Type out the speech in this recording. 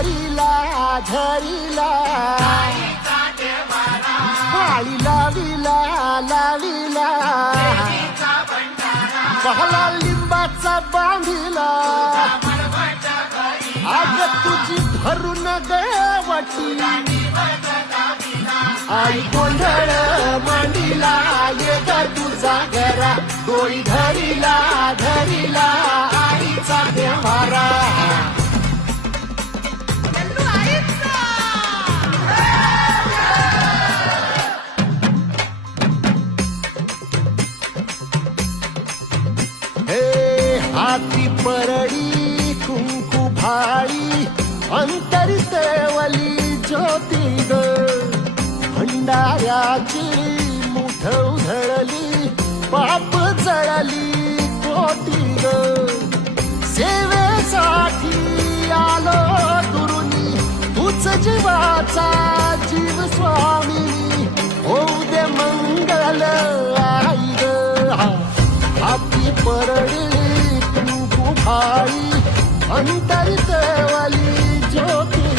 धरिला धरिला आळी लाविला लाविला पहला लिंबाचा बांधिला आग तुझी भरून गवटी आई गोंधळ मांडीला ये ग तुझा घरा डोळी धरिला धरिला आईचा देवारा हाती परडी कुंकू भाळी अंतरी तेवली ज्योती ग भंडाऱ्याची मुठ उधळली पाप जळली कोटी ग सेवेसाठी आलो दुरुनी तूच जीवाचा जीव स्वामी होऊ दे मंगल आई ग हाती परडी कुंकू भाळी अंतरी तेवली ज्योती